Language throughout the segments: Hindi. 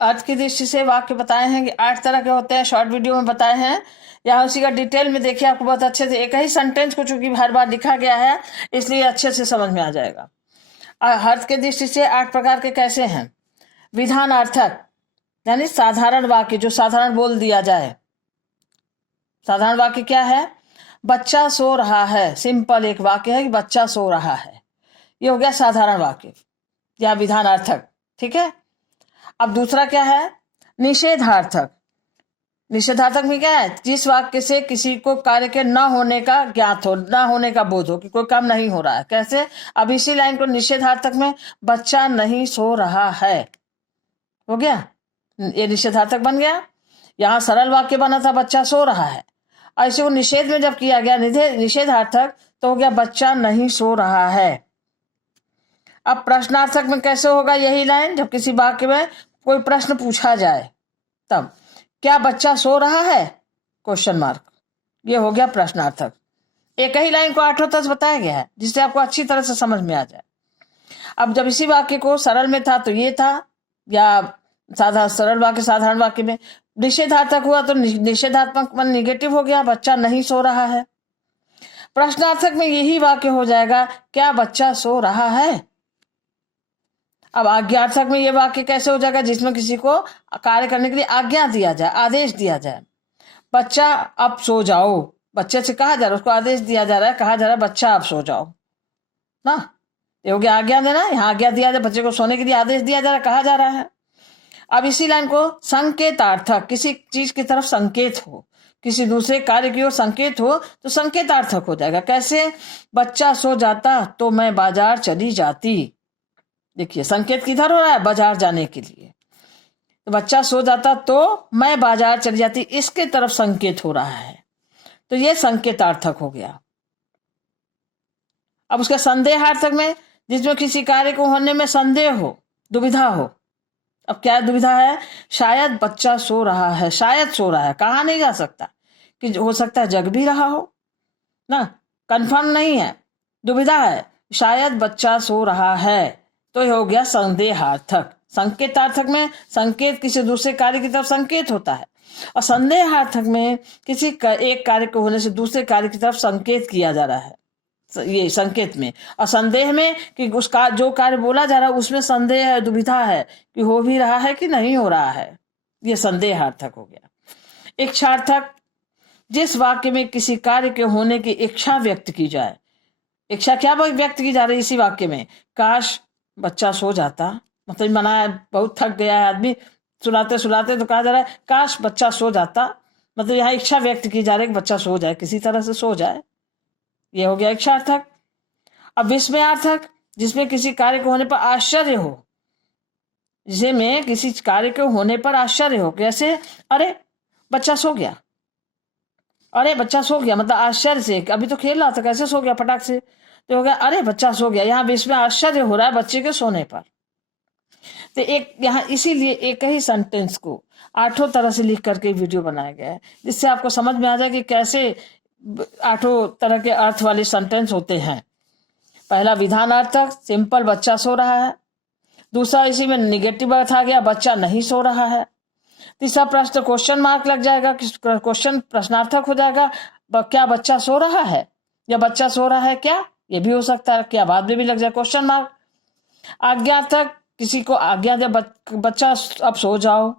आज की दृष्टि से वाक्य बताए हैं कि 8 तरह के होते हैं, शॉर्ट वीडियो में बताए हैं। यहाँ उसी का डिटेल में देखिए, आपको बहुत अच्छे से एक ही सेंटेंस को चूंकि हर बार लिखा गया है इसलिए अच्छे से समझ में आ जाएगा। अर्थ की दृष्टि से 8 प्रकार के कैसे हैं। विधानार्थक यानी साधारण वाक्य, जो साधारण बोल दिया जाए। साधारण वाक्य क्या है? बच्चा सो रहा है, सिंपल एक वाक्य है कि बच्चा सो रहा है, ये हो गया साधारण वाक्य या विधानार्थक। ठीक है। अब दूसरा क्या है? निषेधार्थक। निषेधार्थक में क्या है? जिस वाक्य से किसी को कार्य के न होने का ज्ञात हो, न होने का बोध हो कि कोई काम नहीं हो रहा है। कैसे? अब इसी लाइन को निषेधार्थक में बच्चा नहीं सो रहा है, हो गया, ये निषेधार्थक बन गया। यहां सरल वाक्य बना था बच्चा सो रहा है, ऐसे को निषेध में जब किया गया निषेधार्थक तो हो गया बच्चा नहीं सो रहा है। अब प्रश्नार्थक में कैसे होगा यही लाइन? जब किसी वाक्य में कोई प्रश्न पूछा जाए तब, क्या बच्चा सो रहा है? क्वेश्चन मार्क, ये हो गया प्रश्नार्थक। एक ही लाइन को 8 तरह बताया गया है जिससे आपको अच्छी तरह से समझ में आ जाए। अब जब इसी वाक्य को सरल में था तो ये था, या सरल वाक्य साधारण वाक्य में निषेधार्थक हुआ तो निषेधात्मक मन निगेटिव हो गया, बच्चा नहीं सो रहा है। प्रश्नार्थक में यही वाक्य हो जाएगा, क्या बच्चा सो रहा है। अब आज्ञार्थक में ये वाक्य कैसे हो जाएगा? जिसमें किसी को कार्य करने के लिए आज्ञा दिया जाए, आदेश दिया जाए। बच्चा अब सो जाओ, बच्चे से कहा जा रहा है, उसको आदेश दिया जा रहा है, कहा जा रहा है बच्चा अब सो जाओ ना, ये हो गया आज्ञा देना। यहाँ आज्ञा दिया जाए, बच्चे को सोने के लिए आदेश दिया जा रहा है, कहा जा रहा है। अब इसी लाइन को संकेतार्थक, किसी चीज की तरफ संकेत हो, किसी दूसरे कार्य की ओर संकेत हो तो संकेतार्थक हो जाएगा। कैसे? बच्चा सो जाता तो मैं बाजार चली जाती। देखिए संकेत किधर हो रहा है? बाजार जाने के लिए। तो बच्चा सो जाता तो मैं बाजार चली जाती, इसके तरफ संकेत हो रहा है, तो ये संकेतार्थक हो गया। अब उसका संदेहार्थक में, जिसमें किसी कार्य को होने में संदेह हो, दुविधा हो। अब क्या दुविधा है? शायद बच्चा सो रहा है, शायद सो रहा है, कहा नहीं जा सकता, कि हो सकता है जग भी रहा हो ना, कंफर्म नहीं है, दुविधा है, शायद बच्चा सो रहा है, तो ये हो गया संदेहार्थक। संकेतार्थक में संकेत किसी दूसरे कार्य की तरफ संकेत होता है, और संदेहार्थक में किसी एक कार्य को होने से दूसरे कार्य की तरफ संकेत किया जा रहा है, ये संकेत में। और संदेह में कि उसका जो कार्य बोला जा रहा है उसमें संदेह है, दुविधा है कि हो भी रहा है कि नहीं हो रहा है, ये संदेहार्थक हो गया। इच्छार्थक, जिस वाक्य में किसी कार्य के होने की इच्छा व्यक्त की जाए। इच्छा क्या व्यक्त की जा रही है इसी वाक्य में? काश बच्चा सो जाता, मतलब मना बहुत थक गया है आदमी, सुलाते सुलाते तो कहा जा रहा है काश बच्चा सो जाता, मतलब यहाँ इच्छा व्यक्त की जा रही है कि बच्चा सो जाए, किसी तरह से सो जाए, ये हो गया इच्छार्थक। अब विस्मयार्थक, जिसमें किसी कार्य को होने पर आश्चर्य हो, जिसमें किसी कार्य के होने पर आश्चर्य हो। कैसे? अरे बच्चा सो गया, अरे बच्चा सो गया, मतलब आश्चर्य से, अभी तो खेल रहा था कैसे सो गया फटाक से, तो हो गया अरे बच्चा सो गया। यहाँ विस्मय आश्चर्य हो रहा है बच्चे के सोने पर। तो एक यहाँ इसीलिए एक ही सेंटेंस को 8 तरह से लिख करके वीडियो बनाया गया है, जिससे आपको समझ में आ जाए कि कैसे 8 तरह के अर्थ वाले सेंटेंस होते हैं। पहला विधानार्थक, सिंपल बच्चा सो रहा है। दूसरा इसी में निगेटिव अर्थ आ गया, बच्चा नहीं सो रहा है। तीसरा प्रश्न क्वेश्चन मार्क लग जाएगा, क्वेश्चन प्रश्नार्थक हो जाएगा, क्या बच्चा सो रहा है, या बच्चा सो रहा है क्या, ये भी हो सकता है, क्या बाद में भी लग जाए क्वेश्चन मार्क। आज्ञार्थक, किसी को आज्ञा दे, बच्चा अब सो जाओ,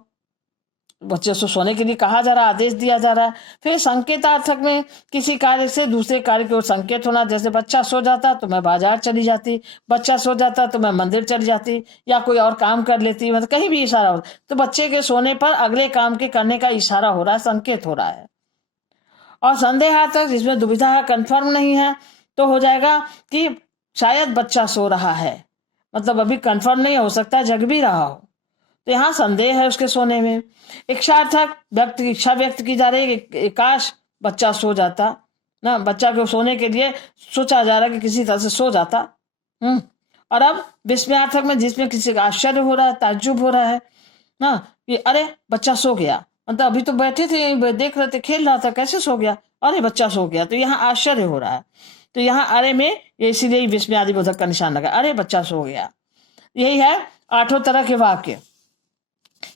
बच्चे से सोने के लिए कहा जा रहा है, आदेश दिया जा रहा है। फिर संकेतार्थक में किसी कार्य से दूसरे कार्य की ओर संकेत होना, जैसे बच्चा सो जाता तो मैं बाजार चली जाती, बच्चा सो जाता तो मैं मंदिर चली जाती, या कोई और काम कर लेती, मतलब कहीं भी इशारा हो, तो बच्चे के सोने पर अगले काम के करने का इशारा हो रहा है, संकेत हो रहा है। और संदेहार्थक, जिसमें दुविधा है, कंफर्म नहीं है, तो हो जाएगा कि शायद बच्चा सो रहा है, मतलब अभी कंफर्म नहीं हो सकता है जग भी रहा हो, तो यहाँ संदेह है उसके सोने में। इच्छार्थक, व्यक्ति की इच्छा व्यक्त की जा रही है कि काश बच्चा सो जाता ना, बच्चा को सोने के लिए सोचा जा रहा है कि किसी तरह से सो जाता। और अब विस्मयार्थक में, जिसमें किसी का आश्चर्य हो रहा है, ताज्जुब हो रहा है ना, कि अरे बच्चा सो गया, मतलब अभी तो बैठे थे यहीं देख रहे थे, खेल रहा था, कैसे सो गया, अरे बच्चा सो गया, तो यहाँ आश्चर्य हो रहा है, तो यहाँ अरे में ये इसीलिए विस्मयादिबोधक का निशान लगा, अरे बच्चा सो गया। यही है 8 तरह के वाक्य।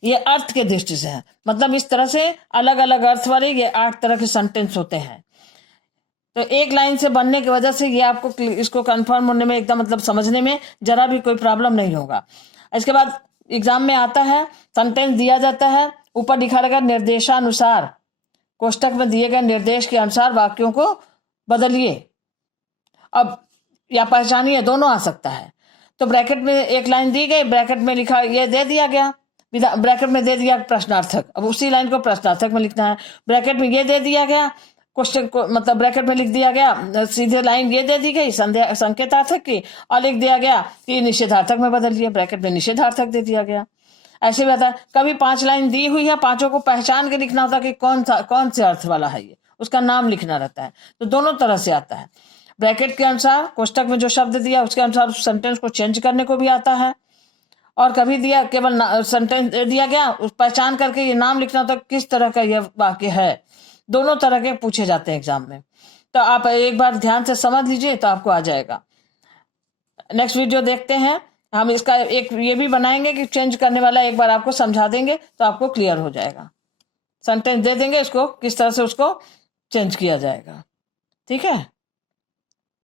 ये अर्थ के दृष्टि से है, मतलब इस तरह से अलग अलग अर्थ वाले ये 8 तरह के सेंटेंस होते हैं। तो एक लाइन से बनने की वजह से ये आपको इसको कंफर्म होने में एकदम मतलब समझने में जरा भी कोई प्रॉब्लम नहीं होगा। इसके बाद एग्जाम में आता है, सेंटेंस दिया जाता है, ऊपर लिखा रहेगा निर्देशानुसार, कोष्टक में दिए गए निर्देश के अनुसार वाक्यों को बदलिए अब या पहचानिए, दोनों आ सकता है। तो ब्रैकेट में एक लाइन दी गई, ब्रैकेट में लिखा ये दे दिया गया, ब्रैकेट में दे दिया प्रश्नार्थक, अब उसी लाइन को प्रश्नार्थक में लिखना है। ब्रैकेट में ये दे दिया गया, क्वेश्चन को मतलब ब्रैकेट में लिख दिया गया, सीधे लाइन ये दे दी गई संकेतार्थक की, और लिख दिया गया कि निषेधार्थक में बदल दिया, ब्रैकेट में निषेधार्थक दे दिया गया। ऐसे भी आता है, कभी 5 लाइन दी हुई है, पांचों को पहचान के लिखना होता है कि कौन से अर्थ वाला है, ये उसका नाम लिखना रहता है। तो दोनों तरह से आता है, ब्रैकेट के अनुसार, कोष्टक में जो शब्द दिया उसके अनुसार सेंटेंस को चेंज करने को भी आता है, और कभी दिया केवल सेंटेंस दिया गया, उस पहचान करके ये नाम लिखना होता है किस तरह का यह वाक्य है। दोनों तरह के पूछे जाते हैं एग्जाम में, तो आप एक बार ध्यान से समझ लीजिए तो आपको आ जाएगा। नेक्स्ट वीडियो देखते हैं, हम इसका एक ये भी बनाएंगे कि चेंज करने वाला एक बार आपको समझा देंगे तो आपको क्लियर हो जाएगा। सेंटेंस दे देंगे, इसको किस तरह से उसको चेंज किया जाएगा। ठीक है।